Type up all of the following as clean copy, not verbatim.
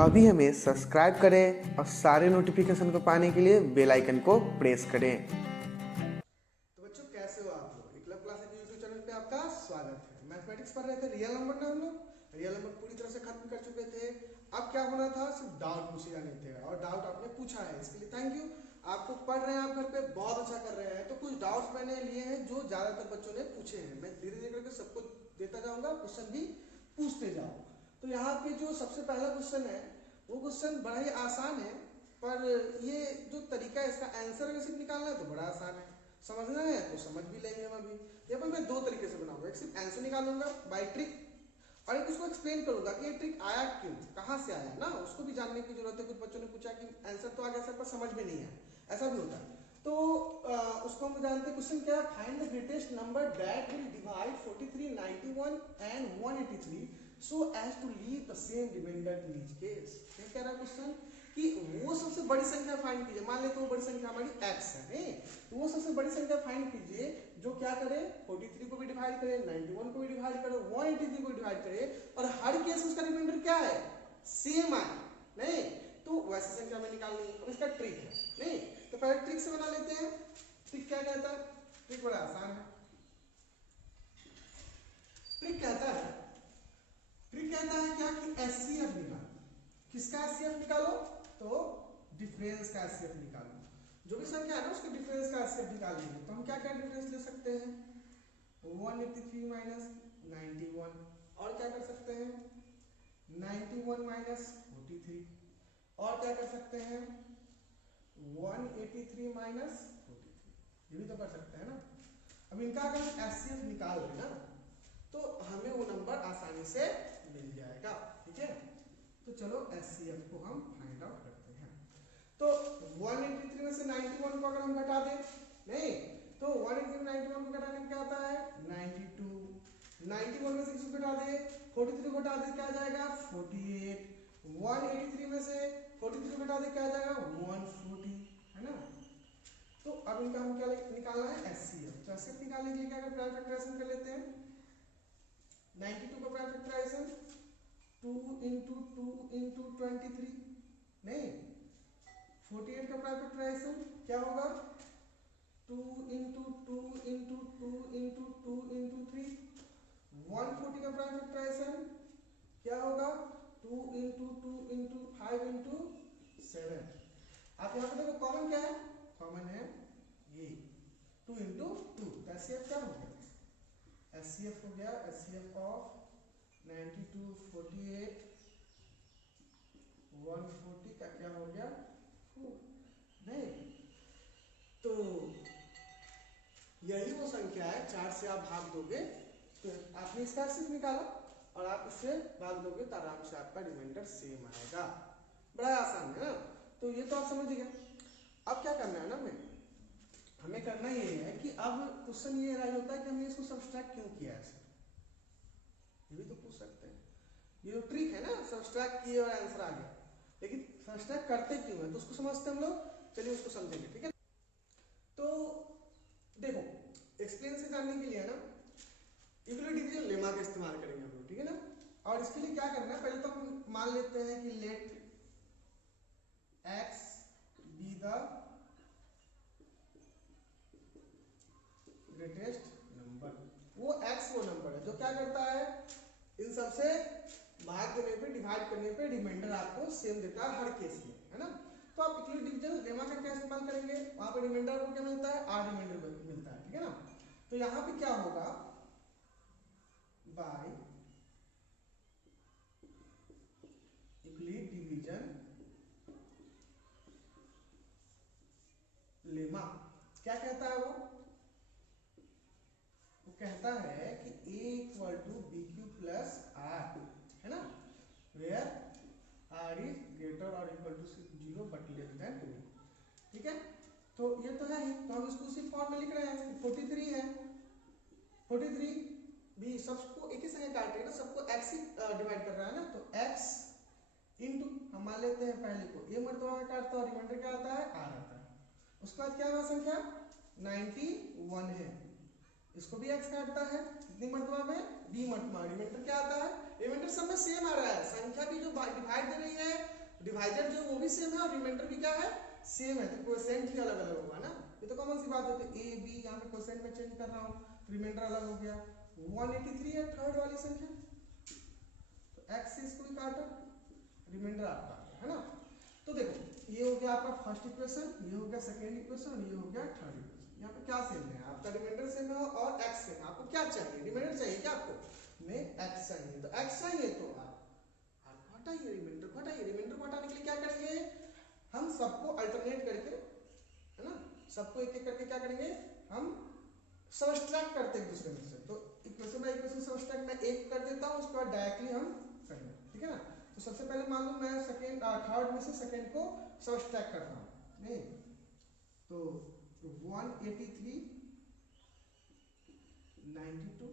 अभी हमें सब्सक्राइब करें और सारे नोटिफिकेशन को पाने के लिए बेल आइकन को प्रेस करें। तो बच्चों कैसे हो आप लोग? एकलव्य क्लास यूट्यूब चैनल पे आपका स्वागत है। मैथमेटिक्स पढ़ रहे थे, रियल नंबर ना हम लोग रियल नंबर पूरी तरह से खत्म कर चुके थे। अब क्या होना था, सिर्फ डाउट पूछे जाने थे और डाउट आपने पूछा है, इसके लिए थैंक यू। आपको पढ़ रहे हैं, आप घर पे बहुत अच्छा कर रहे हैं। तो कुछ डाउट्स मैंने लिए हैं जो ज्यादातर बच्चों ने पूछे हैं। मैं धीरे धीरे करके सबको देता जाऊंगा, क्वेश्चन भी पूछते जाओ। तो यहाँ पे जो सबसे पहला क्वेश्चन है वो क्वेश्चन बड़ा ही आसान है, पर ये जो तरीका है इसका आंसर अगर सिर्फ निकालना है तो बड़ा आसान है, समझना है तो समझ भी लेंगे हम अभी। यहाँ पर मैं दो तरीके से बनाऊंगा, एक सिर्फ आंसर निकालूंगा बाय ट्रिक और एक उसको एक्सप्लेन करूंगा कि ये ट्रिक आया क्यों, कहाँ से आया ना, उसको भी जानने की जरूरत है। कुछ बच्चों ने पूछा कि आंसर तो आ गया सर पर समझ में नहीं आया, ऐसा भी होता है। तो उसको हम जानते हैं। क्वेश्चन क्या है, find the greatest number that will divide 43, 91 and 183 so as to leave the same remainder in each case. क्या कह रहा है क्वेश्चन कि वो सबसे बड़ी संख्या फाइंड कीजिए। मान लेते वो बड़ी संख्या हमारी x है, तो वो सबसे बड़ी संख्या फाइंड कीजिए जो क्या करे, 43 को भी डिवाइड करे, 91 को भी डिवाइड करे, 183 को डिवाइड करे और हर केस उसका रिमाइंडर क्या है, सेम आए। नहीं तो वैसी संख्या में निकालनी है। अब इसका ट्रिक है, नहीं तो पहले ट्रिक से बना लेते हैं। ट्रिक क्या कहता है, ट्रिक बड़ा आसान है। ट्रिक कहता है क्या कि एचसीएफ निकालो। किसका एचसीएफ निकालो, तो डिफरेंस का एचसीएफ निकालो। जो भी संख्या है ना उसके डिफरेंस का एचसीएफ निकाल लीजिए। तो हम क्या क्या डिफरेंस ले सकते हैं, 183 माइनस 91, और क्या कर सकते हैं 91 माइनस 43, और क्या कर सकते हैं 183 माइनस 43, ये भी तो कर सकते हैं ना। अब इनका अगर हम एचसीएफ निकाल लें ना तो हमें वो नंबर आसानी से मिल जाएगा। ठीक है, तो चलो एचसीएफ को हम फाइंड आउट करते हैं। तो 183 में से 91 को अगर हम घटा दें, नहीं तो 183 में 91 को घटाने में क्या आता है 92, 91 में से किसको घटा दे 43 को घटा दे क्या आ जाएगा 48, 183 में से 43 को घटा दे क्या आ जाएगा 140, है ना। तो अब इनका हम क्या निकालना है एचसीएफ। तो एचसीएफ निकालने के लिए क्या प्राइम फैक्टराइजेशन कर लेते हैं। 92 का प्राइम फैक्टराइजेशन 2 इंटू 2 इंटू 23, नहीं 48 का प्राइम फैक्टराइजेशन क्या होगा 2 इंटू 2 इंटू 2 इंटू 2 इंटू 3, 140 का प्राइम फैक्टराइजेशन क्या होगा 2 इंटू 2 इंटू 5 इंटू 7। आप यहाँ पे देखो कॉमन क्या है, कॉमन है ये 2 इंटू 2। एचसीएफ क्या हो गया, एचसीएफ हो गया एचसीएफ ऑफ 92, 48, 140 का क्या हो गया 4। नहीं तो यही वो संख्या है, 4 से आप भाग दोगे तो आपने इसका एचसीएफ निकाला और आप इससे भाग दोगे तो आराम से आपका रिमाइंडर सेम आएगा। बड़ा आसान है ना। तो ये तो आप समझ गए। अब क्या करना है ना, हमें करना ये है कि अब क्वेश्चन ये राइज होता है कि हमने इसको सब्सट्रैक्ट क्यों किया है, ये भी तो पूछ सकते हैं। ये जो ट्रिक है ना, सब्सट्रैक्ट किए और आंसर आ गया, लेकिन सब्सट्रैक्ट करते क्यों है तो उसको समझते हम लोग। चलिए उसको समझेंगे, ठीक है। तो देखो एक्सप्लेन से जानने के लिए है ना इक्वल डिवीजन लेमा का इस्तेमाल करेंगे हम लोग, ठीक है ना। और इसके लिए क्या करना है, पहले तो हम मान लेते हैं कि let x be the greatest number. वो x वो नंबर है जो क्या करता है इन सबसे भाग देने पे डिवाइड करने पे रिमाइंडर आपको सेम देता है हर केस में, है ना। तो आप इक्वल डिवीजन लेमा का क्या इस्तेमाल करेंगे, वहां पे रिमाइंडर को क्या मिलता है आर रिमाइंडर मिलता है, ठीक है ना। तो यहाँ पे क्या होगा बाय इक्वल डिवीजन लेमा क्या कहता है वो कहता है कि a equal to B Q plus R, है ना, वेयर आर इज ग्रेटर और equal to 0 but less than 2। ठीक है, तो ये तो है ही, तो हम इसको उसी फॉर्म में लिख रहे हैं। 43 है, 43 भी सबको एक ही संख्या काट रही है ना, सबको x ही डिवाइड कर रहा है ना, तो x इंटू हम मान लेते हैं पहले को a मर्तबा में काटता है और रिमाइंडर क्या आता है r आता है। उसके बाद क्या हुआ संख्या 91 है, इसको भी x काटता है कितनी मर्तबा में b मर्तबा, रिमाइंडर क्या आता है, रिमाइंडर सब में सेम आ रहा है, संख्या भी जो डिवाइड दे रही है डिवाइजर जो वो भी सेम है और रिमाइंडर भी क्या है, सेम है, तो कोएफिशिएंट ही अलग अलग होगा ना, ये तो कॉमन सी बात है। तो ए बी यहाँ पे कोएफिशिएंट में चेंज कर रहा हूँ, रिमाइंडर अलग हो गया। 183 है थर्ड वाली संख्या, तो x से इसको भी काटा, रिमाइंडर आपका आ गया है ना। तो देखो ये हो गया आपका फर्स्ट इक्वेशन, ये हो गया सेकेंड इक्वेशन और ये हो गया थर्ड इक्वेशन। यहाँ पे क्या सेम है, आपका रिमाइंडर सेम है और x सेम है। आपको क्या चाहिए, रिमाइंडर चाहिए क्या आपको, में x चाहिए, तो x चाहिए तो आप हटाइए, रिमाइंडर को हटाइए। रिमाइंडर को हटाने के लिए क्या करेंगे, हम सबको अल्टरनेट करके, है ना, सबको एक एक करके क्या करेंगे, हम सबट्रैक्ट करते हैं एक दूसरे में से। तो इक्वेशन बाय इक्वेशन सबट्रैक्ट मैं एक कर देता हूँ, उसके बाद डायरेक्टली हम करेंगे, ठीक है ना। तो सबसे पहले मान लो मैं सेकेंड थर्ड में से सेकेंड को सबट्रैक्ट कर रहा हूँ, नहीं तो 183 92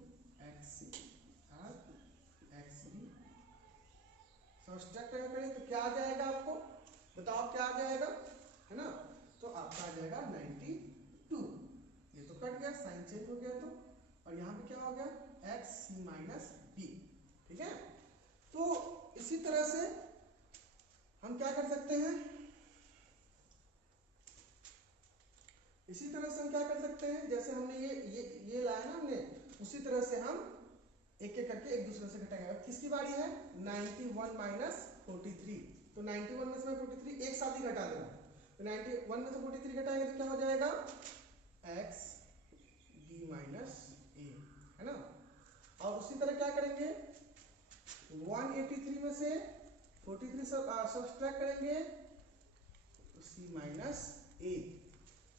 XC और XB सबट्रैक्ट करें तो क्या आ जाएगा, आपको बताओ क्या आ जाएगा, है ना। तो आपका आ जाएगा 92, ये तो कट गया, साइन चेंज हो गया, तो और यहाँ पे क्या हो गया XC माइनस बी, ठीक है। तो इसी तरह से हम क्या कर सकते हैं, इसी तरह से हम क्या कर सकते हैं, जैसे हमने ये लाया ना हमने, उसी तरह से हम एक एक करके एक दूसरे से घटाएंगे। अब किसकी बारी है, 91 माइनस 43, तो 91 में से मैं 43 एक साथ ही घटा दूंगा, तो 91 में से 43 घटाएंगे तो क्या हो जाएगा x b माइनस a, है ना। और उसी तरह क्या करेंगे, 183 में से 43 सब्ट्रैक्ट करेंगे तो c माइनस a,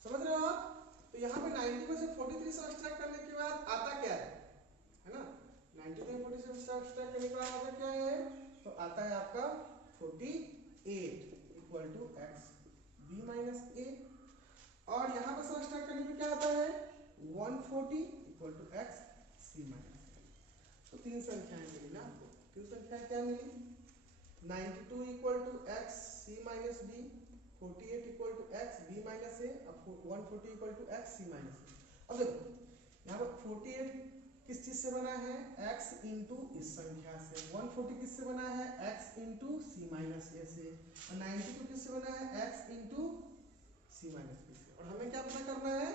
समझ रहे हो आप। तो यहाँ पे 90 में से 43 सब्ट्रैक्ट करने के बाद आता क्या है ना, 90 में 47 सब्ट्रैक्ट करने के बाद आता क्या है, तो आता है आपका 48 equal to x b minus a, और यहाँ पर सब्ट्रैक्ट करने पे क्या आता है 140 equal to x c minus a। तो तीन संख्याएं मिली ना आपको, तीन संख्याएं क्या मिली, 92 equal to x c minus b, 48 equal to x b minus a, अब 140 equal to x c minus a। अब देखो यहाँ पर 48 किस चीज से बना है, x इंटू इस संख्या से, 140 किस से बना है, x इंटू सी माइनस ए से, और 92 किस से बना है, x इंटू सी माइनस बी से। और हमें क्या पता करना है,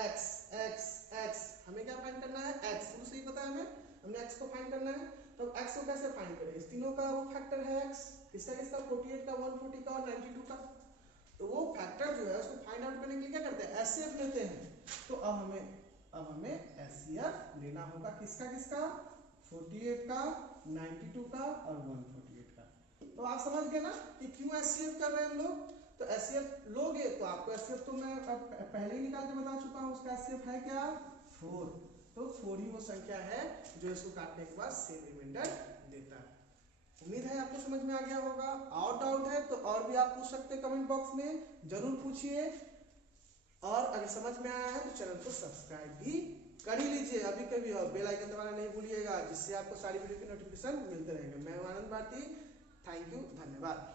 x x x, हमें क्या फाइंड करना है, x शुरू से ही पता है हमें, हमने x को फाइंड करना है। तो x को कैसे फाइंड करें, इस तीनों का वो फैक्टर है x, किसका किसका, 48 का, 140 का और 92 का। तो वो फैक्टर जो है उसको फाइंड आउट करने के लिए क्या करते हैं, एचसीएफ लेते हैं। तो अब हमें एचसीएफ लेना होगा, किसका किसका, 48 का, 92 का और 148 का। तो आप समझ गए ना कि क्यों एचसीएफ कर रहे हैं हम लोग। तो एचसीएफ लोगे तो आपको एचसीएफ तो मैं पहले ही निकाल के बता चुका हूँ, उसका एचसीएफ है क्या 4, तो 4 ही वो संख्या है जो इसको काटने के बाद सेम रिमाइंडर देता है। उम्मीद है आपको समझ में आ गया होगा। और डाउट है तो और भी आप पूछ सकते हैं कमेंट बॉक्स में, जरूर पूछिए। और अगर समझ में आया है तो चैनल को सब्सक्राइब भी कर ही लीजिए अभी कभी, और बेल आइकन दबाना नहीं भूलिएगा, जिससे आपको सारी वीडियो के नोटिफिकेशन मिलते रहेंगे। मैं हूं आनंद भारती, थैंक यू, धन्यवाद।